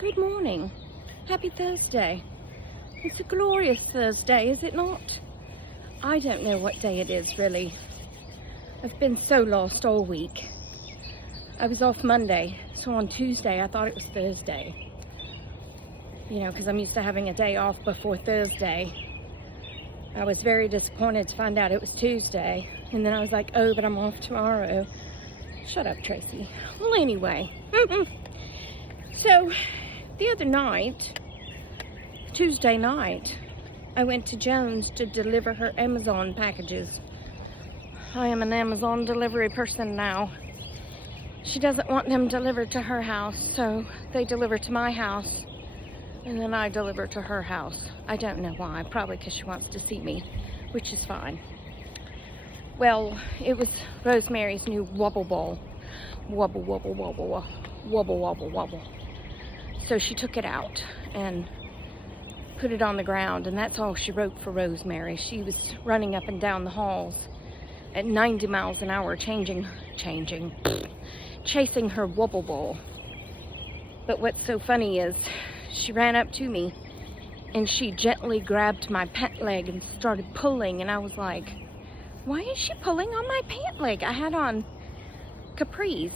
Good morning. Happy Thursday. It's a glorious Thursday, is it not? I don't know what day it is, really. I've been so lost all week. I was off Monday, so on Tuesday I thought it was Thursday. You know, because I'm used to having a day off before Thursday. I was very disappointed to find out it was Tuesday. And then I was like, oh, but I'm off tomorrow. Shut up, Tracy. Well, anyway. So, the other night, Tuesday night, I went to Jones to deliver her Amazon packages. I am an Amazon delivery person now. She doesn't want them delivered to her house, so they deliver to my house, and then I deliver to her house. I don't know why, probably because she wants to see me, which is fine. Well, it was Rosemary's new wobble ball. Wobble, wobble, wobble, wobble, wobble, wobble, wobble. So she took it out and put it on the ground, and that's all she wrote for Rosemary. She was running up and down the halls at 90 miles an hour, chasing her wobble ball. But what's so funny is she ran up to me and she gently grabbed my pant leg and started pulling, and I was like, why is she pulling on my pant leg? I had on capris.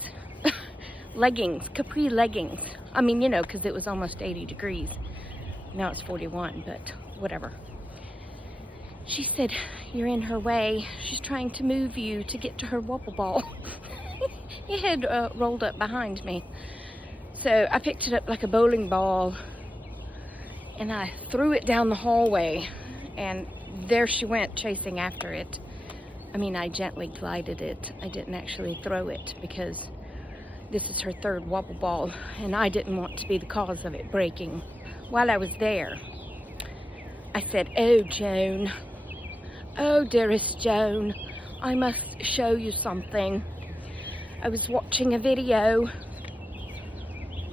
Leggings, capri leggings. I mean, you know, because it was almost 80 degrees. Now it's 41, but whatever. She said, you're in her way. She's trying to move you to get to her wobble ball. It had rolled up behind me. So I picked it up like a bowling ball and I threw it down the hallway, and there she went chasing after it. I mean, I gently glided it. I didn't actually throw it because this is her third wobble ball, and I didn't want to be the cause of it breaking. While I was there, I said, oh, Joan, oh, dearest Joan, I must show you something. I was watching a video.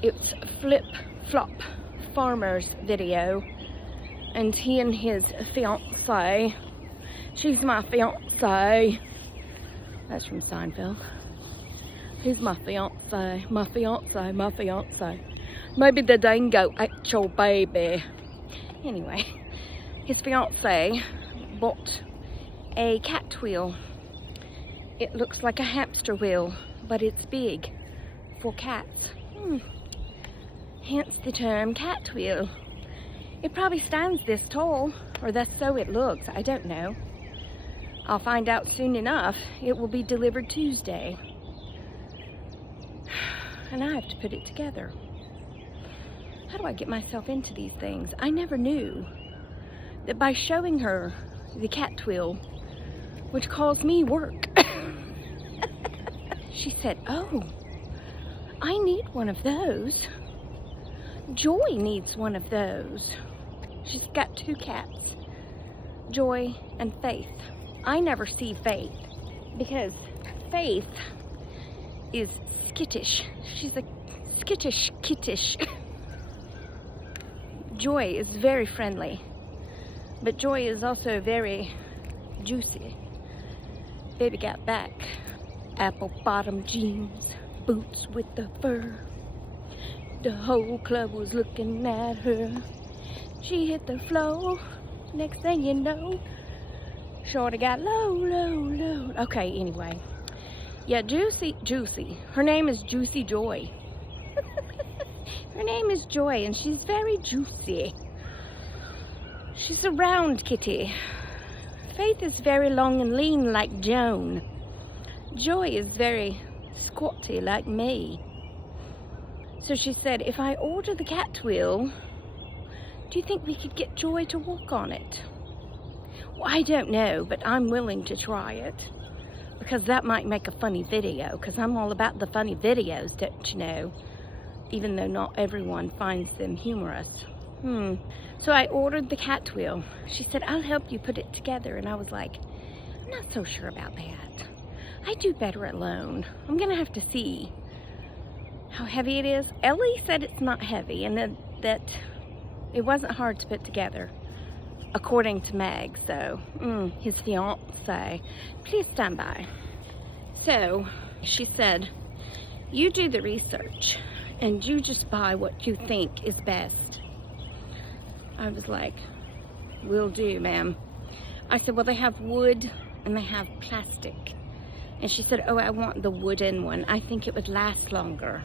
It's a flip-flop farmer's video, and he and his fiancée, she's my fiancée, that's from Seinfeld. He's my fiancé, my fiancé, my fiancé. Maybe the dingo ate your baby. Anyway, his fiancé bought a cat wheel. It looks like a hamster wheel, but it's big for cats. Hence the term cat wheel. It probably stands this tall, or that's so it looks. I don't know. I'll find out soon enough. It will be delivered Tuesday. And I have to put it together. How do I get myself into these things? I never knew that by showing her the cat wheel would cause me work. She said, oh, I need one of those. Joy needs one of those. She's got two cats, Joy and Faith. I never see Faith because Faith is skittish. She's a skittish kittish. Joy is very friendly, but Joy is also very juicy. Baby got back apple bottom jeans, boots with the fur. The whole club was looking at her. She hit the floor. Next thing you know, shorty got low, low, low. Okay, anyway. Yeah, Juicy. Her name is Juicy Joy. Her name is Joy, and she's very juicy. She's a round kitty. Faith is very long and lean like Joan. Joy is very squatty like me. So she said, if I order the cat wheel, do you think we could get Joy to walk on it? Well, I don't know, but I'm willing to try it. Because that might make a funny video, because I'm all about the funny videos, don't you know? Even though not everyone finds them humorous. So I ordered the cat wheel. She said, I'll help you put it together. And I was like, I'm not so sure about that. I do better alone. I'm going to have to see how heavy it is. Ellie said it's not heavy, and that it wasn't hard to put together, according to Meg. So, his fiance. Please stand by. So, she said, you do the research, and you just buy what you think is best. I was like, will do, ma'am. I said, well, they have wood and they have plastic. And she said, oh, I want the wooden one. I think it would last longer.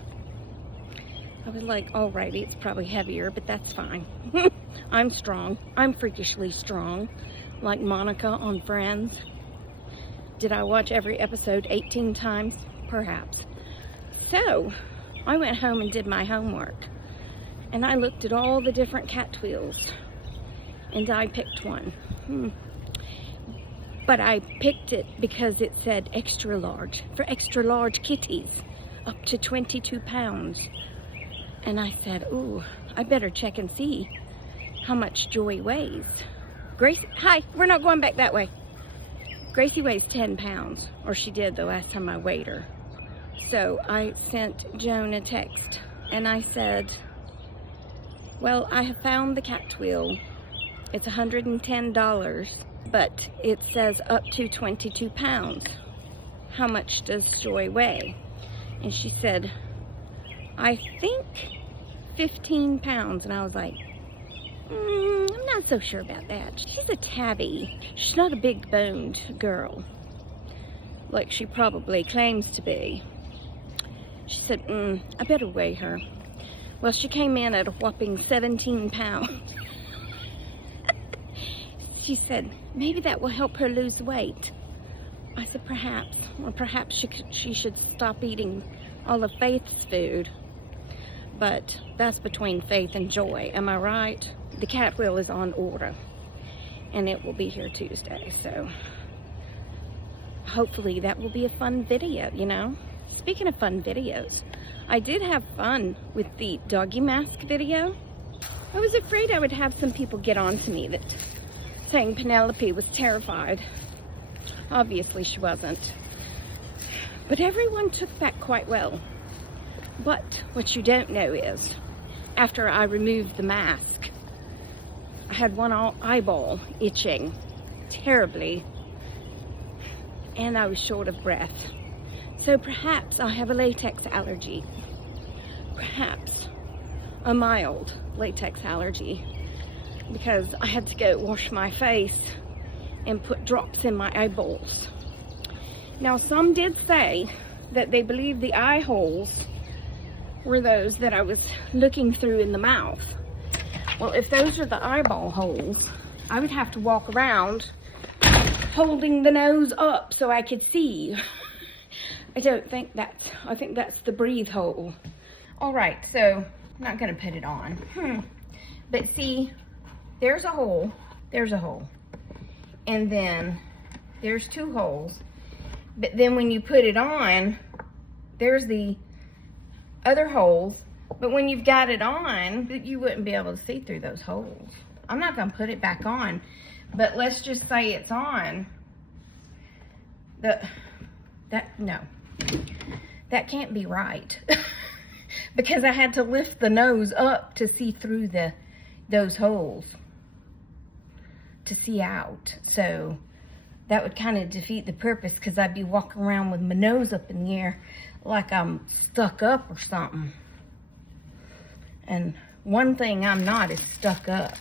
I was like, alrighty, it's probably heavier, but that's fine. I'm strong. I'm freakishly strong. Like Monica on Friends. Did I watch every episode 18 times? Perhaps. So, I went home and did my homework. And I looked at all the different cat wheels. And I picked one. But I picked it because it said extra large. For extra large kitties. Up to 22 pounds. And I said, ooh, I better check and see how much Joy weighs. Grace, hi, we're not going back that way. Gracie weighs 10 pounds, or she did the last time I weighed her. So I sent Joan a text, and I said, well, I have found the cat wheel. It's $110, but it says up to 22 pounds. How much does Joy weigh? And she said, I think 15 pounds. And I was like, I'm not so sure about that. She's a tabby. She's not a big boned girl, like she probably claims to be. She said, I better weigh her. Well, she came in at a whopping 17 pounds. She said, maybe that will help her lose weight. I said, perhaps. Or perhaps she should stop eating all of Faith's food. But that's between Faith and Joy, am I right? The cat wheel is on order, and it will be here Tuesday, so hopefully that will be a fun video, you know? Speaking of fun videos, I did have fun with the doggy mask video. I was afraid I would have some people get on to me that saying Penelope was terrified. Obviously she wasn't. But everyone took that quite well. But what you don't know is, after I removed the mask, I had one eyeball itching terribly, and I was short of breath. So perhaps I have a latex allergy. Perhaps a mild latex allergy, because I had to go wash my face and put drops in my eyeballs. Now, some did say that they believe the eye holes were those that I was looking through in the mouth. Well, if those are the eyeball holes, I would have to walk around holding the nose up so I could see. I think that's the breathe hole. All right, so I'm not gonna put it on. But see, there's a hole, and then there's two holes. But then when you put it on, there's the other holes. But when you've got it on, you wouldn't be able to see through those holes. I'm not gonna put it back on, but let's just say it's on. No, that can't be right. Because I had to lift the nose up to see through those holes, to see out. So that would kind of defeat the purpose, because I'd be walking around with my nose up in the air like I'm stuck up or something. And one thing I'm not is stuck up.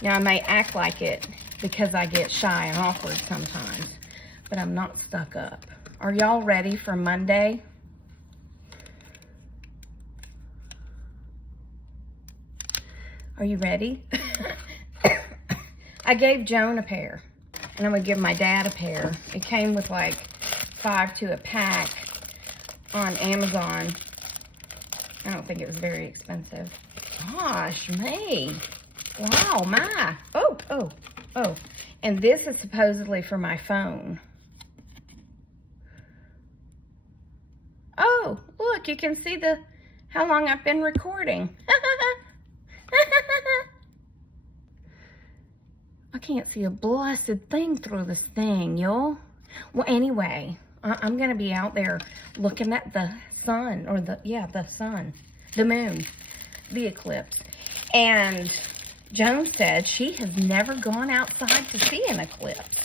Now, I may act like it because I get shy and awkward sometimes, but I'm not stuck up. Are y'all ready for Monday? Are you ready? I gave Joan a pair, and I'm gonna give my dad a pair. It came with like 5 to a pack on Amazon. I don't think it was very expensive. Gosh, me. Wow, my. Oh. And this is supposedly for my phone. Oh, look, you can see how long I've been recording. I can't see a blessed thing through this thing, y'all. Well, anyway, I'm going to be out there looking at the sun, or the sun, the moon, the eclipse. And Joan said she has never gone outside to see an eclipse.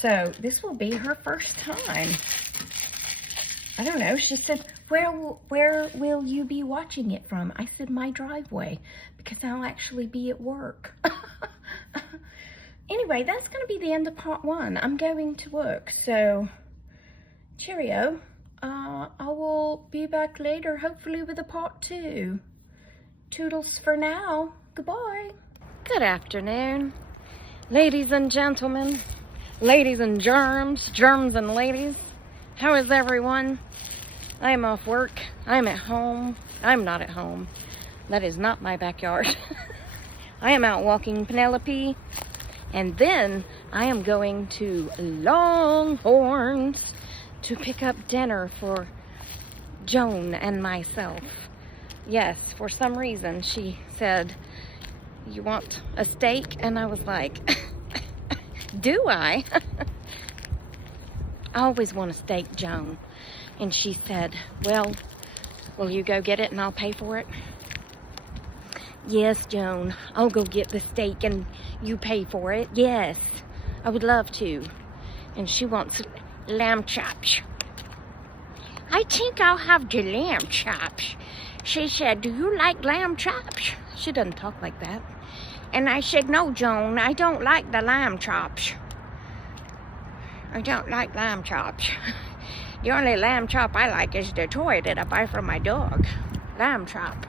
So this will be her first time. I don't know. She said, where will you be watching it from? I said, my driveway, because I'll actually be at work. Anyway, that's going to be the end of part 1. I'm going to work, so cheerio. I will be back later, hopefully with a part 2. Toodles for now. Goodbye. Good afternoon, ladies and gentlemen, ladies and germs and ladies. How is everyone? I am off work. I'm at home. I'm not at home. That is not my backyard. I am out walking Penelope. And then I am going to Longhorns to pick up dinner for Joan and myself. Yes, for some reason she said, you want a steak? And I was like, do I? I always want a steak, Joan. And she said, well, will you go get it and I'll pay for it? Yes, Joan, I'll go get the steak and you pay for it. Yes, I would love to. And she wants lamb chops. I think I'll have the lamb chops. She said, do you like lamb chops? She doesn't talk like that. And I said, no, Joan, I don't like the lamb chops. I don't like lamb chops. The only lamb chop I like is the toy that I buy for my dog. Lamb chop.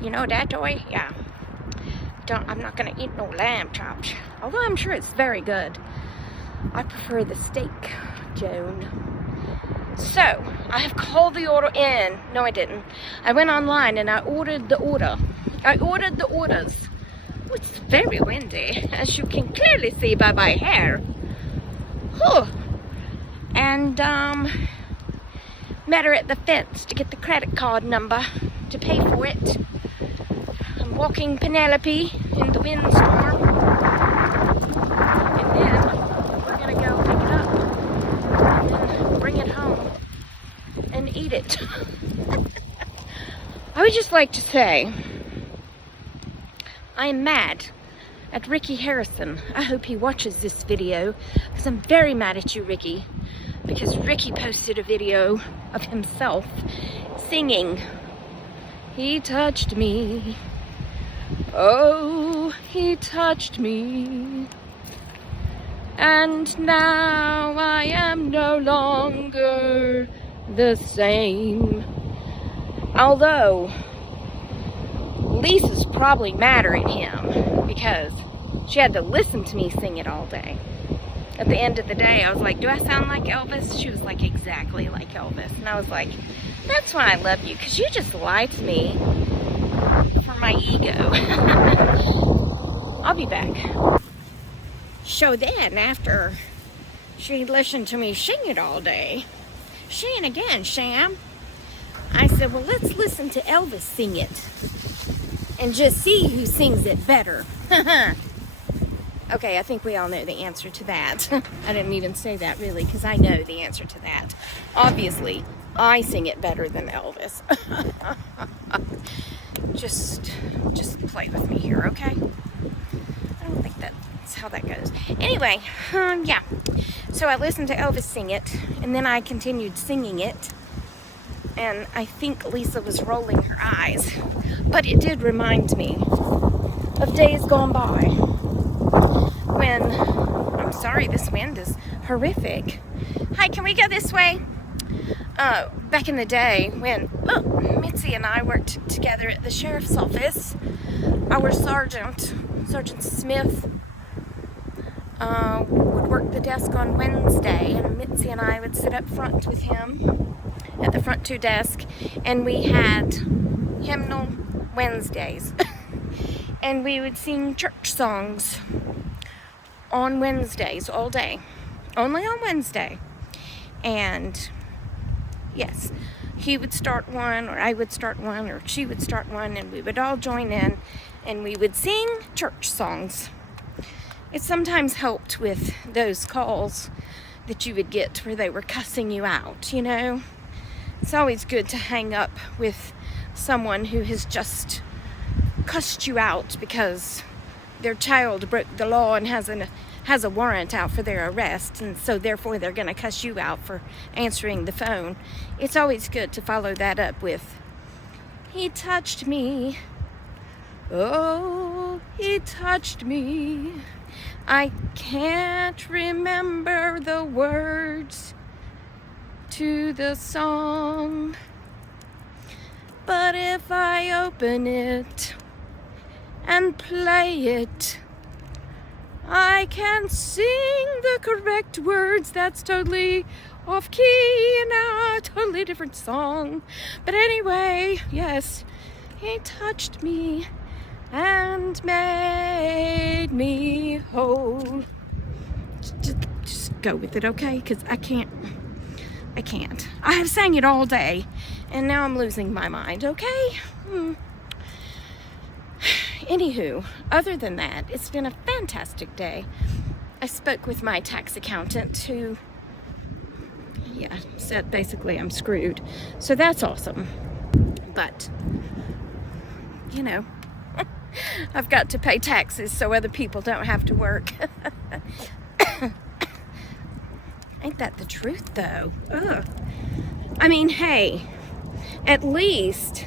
You know that toy? Yeah. I'm not gonna eat no lamb chops. Although I'm sure it's very good. I prefer the steak, Joan. So, I have called the order in. No, I didn't. I went online and I ordered the order. I ordered the orders. Oh, it's very windy, as you can clearly see by my hair. Whew. And, met her at the fence to get the credit card number to pay for it. I'm walking Penelope in the windstorm. And then we're gonna go pick it up and then bring it home and eat it. I would just like to say, I'm mad at Ricky Harrison. I hope he watches this video, because I'm very mad at you, Ricky. Because Ricky posted a video of himself singing, he touched me, oh, he touched me, and now I am no longer the same. Although, Lisa's probably madder at him, because she had to listen to me sing it all day. At the end of the day, I was like, do I sound like Elvis? She was like, exactly like Elvis. And I was like, that's why I love you, because you just lie to me for my ego. I'll be back. So then, after she listened to me sing it all day, sing again, Sam. I said, well, let's listen to Elvis sing it and just see who sings it better. Okay, I think we all know the answer to that. I didn't even say that really, because I know the answer to that. Obviously, I sing it better than Elvis. Just play with me here, okay? I don't think that's how that goes. Anyway, yeah. So I listened to Elvis sing it, and then I continued singing it. And I think Lisa was rolling her eyes. But it did remind me of days gone by. When, I'm sorry, this wind is horrific. Hi, can we go this way? Back in the day when Mitzi and I worked together at the sheriff's office, our Sergeant Smith, would work the desk on Wednesday, and Mitzi and I would sit up front with him at the front 2 desk, and we had hymnal Wednesdays. And we would sing church songs on Wednesdays all day, only on Wednesday. And yes, he would start one, or I would start one, or she would start one, and we would all join in and we would sing church songs. It sometimes helped with those calls that you would get where they were cussing you out, you know. It's always good to hang up with someone who has just cussed you out because their child broke the law and has a has a warrant out for their arrest, and so therefore they're going to cuss you out for answering the phone. It's always good to follow that up with, he touched me. Oh, he touched me. I can't remember the words to the song, but if I open it and play it, I can sing the correct words. That's totally off key and a totally different song. But anyway, yes, he touched me and made me whole. Just go with it, okay? Because I can't. I have sang it all day, and now I'm losing my mind, okay? Anywho, other than that, it's been a fantastic day. I spoke with my tax accountant who, said basically I'm screwed. So that's awesome. But, I've got to pay taxes so other people don't have to work. Ain't that the truth, though? Ugh. I mean, hey, at least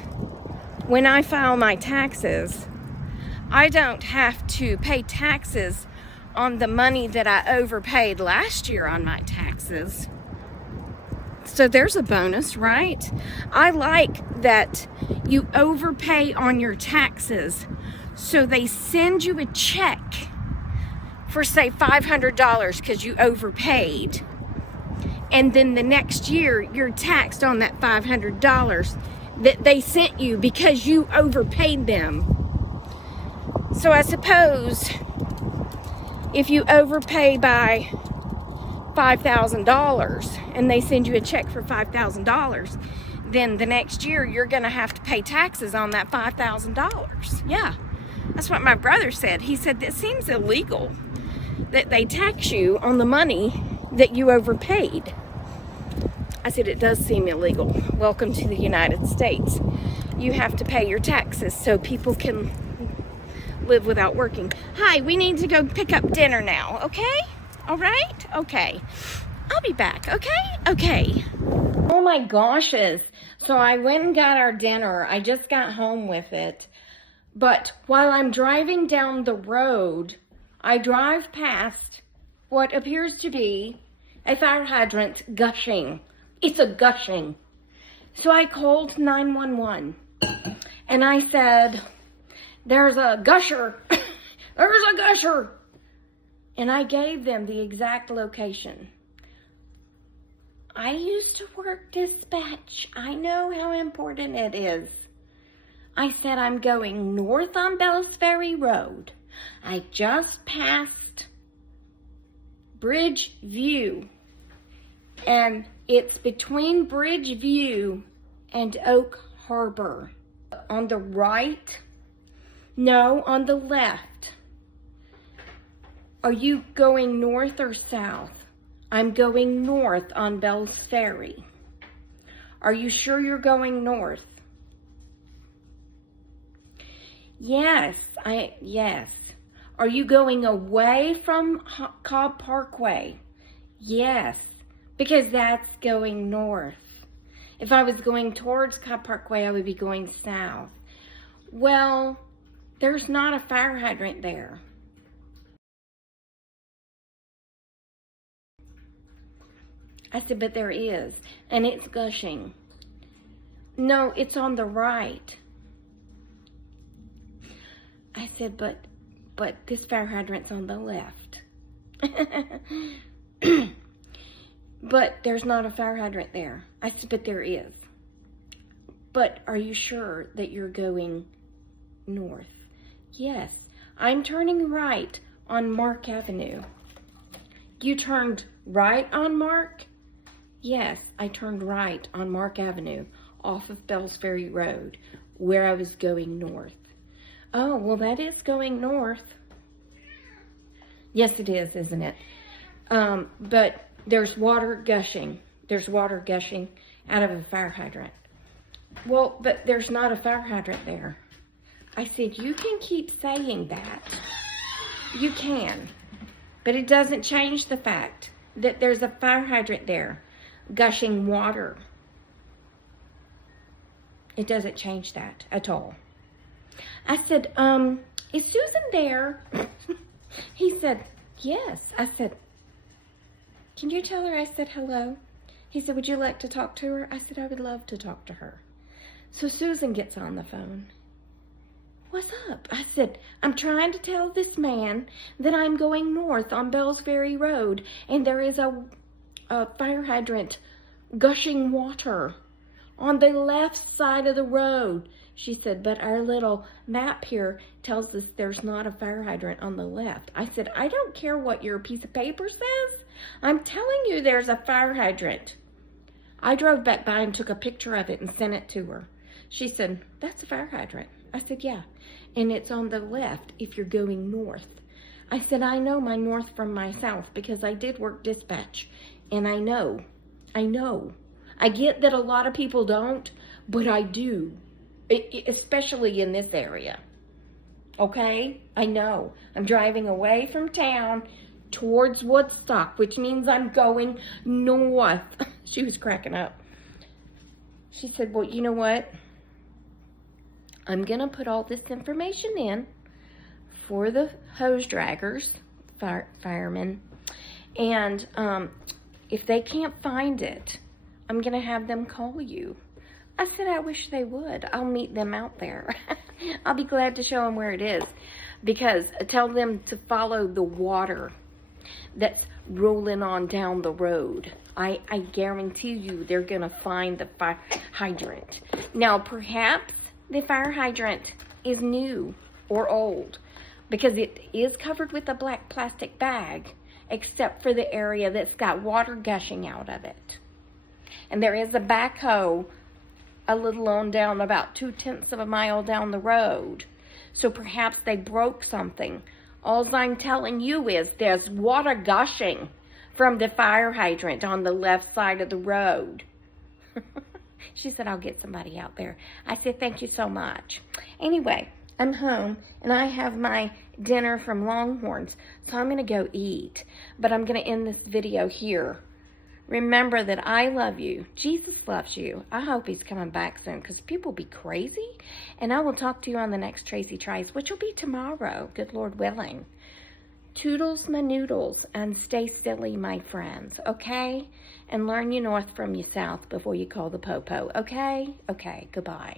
when I file my taxes, I don't have to pay taxes on the money that I overpaid last year on my taxes. So there's a bonus, right? I like that you overpay on your taxes, so they send you a check for, say, $500 because you overpaid. And then the next year, you're taxed on that $500 that they sent you because you overpaid them. So I suppose if you overpay by $5,000 and they send you a check for $5,000, then the next year you're going to have to pay taxes on that $5,000. Yeah, that's what my brother said. He said that seems illegal that they tax you on the money that you overpaid. I said, it does seem illegal. Welcome to the United States. You have to pay your taxes so people can live without working. Hi, we need to go pick up dinner now, okay? All right? Okay. I'll be back, okay? Okay. Oh my goshes. So I went and got our dinner. I just got home with it. But while I'm driving down the road, I drive past what appears to be a fire hydrant gushing. It's a gushing. So I called 911 and I said, there's a gusher. There's a gusher. And I gave them the exact location. I used to work dispatch. I know how important it is. I said, I'm going north on Bells Ferry Road. I just passed Bridge View. And it's between Bridge View and Oak Harbor. On the right? No, on the left. Are you going north or south? I'm going north on Bells Ferry. Are you sure you're going north? Yes, yes. Are you going away from Cobb Parkway? Yes, because that's going north. If I was going towards Cobb Parkway, I would be going south. Well, there's not a fire hydrant there. I said, but there is, and it's gushing. No, it's on the right. I said, but this fire hydrant's on the left. But there's not a fire hydrant there. I said, but there is. But are you sure that you're going north? Yes, I'm turning right on Mark Avenue. You turned right on Mark? Yes, I turned right on Mark Avenue off of Bells Ferry Road where I was going north. Oh, well, that is going north. Yes, it is, isn't it? But there's water gushing. There's water gushing out of a fire hydrant. Well, but there's not a fire hydrant there. I said, you can keep saying that. You can. But it doesn't change the fact that there's a fire hydrant there, gushing water. It doesn't change that at all. I said, is Susan there? He said, yes. I said, can you tell her I said hello? He said, would you like to talk to her? I said, I would love to talk to her. So Susan gets on the phone. What's up? I said, I'm trying to tell this man that I'm going north on Bells Ferry Road, and there is a fire hydrant gushing water on the left side of the road. She said, but our little map here tells us there's not a fire hydrant on the left. I said, I don't care what your piece of paper says. I'm telling you there's a fire hydrant. I drove back by and took a picture of it and sent it to her. She said, that's a fire hydrant. I said, yeah, and it's on the left if you're going north. I said, I know my north from my south because I did work dispatch, and I know. I get that a lot of people don't, but I do, especially in this area. Okay? I know. I'm driving away from town towards Woodstock, which means I'm going north. She was cracking up. She said, well, you know what? I'm going to put all this information in for the hose draggers, firemen, and if they can't find it, I'm going to have them call you. I said, I wish they would. I'll meet them out there. I'll be glad to show them where it is, because tell them to follow the water that's rolling on down the road. I guarantee you they're going to find the fire hydrant. Now, perhaps the fire hydrant is new or old, because it is covered with a black plastic bag, except for the area that's got water gushing out of it. And there is a backhoe a little on down, about 2/10 of a mile down the road. So perhaps they broke something. All I'm telling you is there's water gushing from the fire hydrant on the left side of the road. She said, I'll get somebody out there. I said, thank you so much. Anyway, I'm home, and I have my dinner from Longhorns, so I'm going to go eat. But I'm going to end this video here. Remember that I love you. Jesus loves you. I hope he's coming back soon, because people be crazy. And I will talk to you on the next Tracy Tries, which will be tomorrow, good Lord willing. Toodles my noodles, and stay silly, my friends, okay? And learn your north from your south before you call the popo, okay? Okay, goodbye.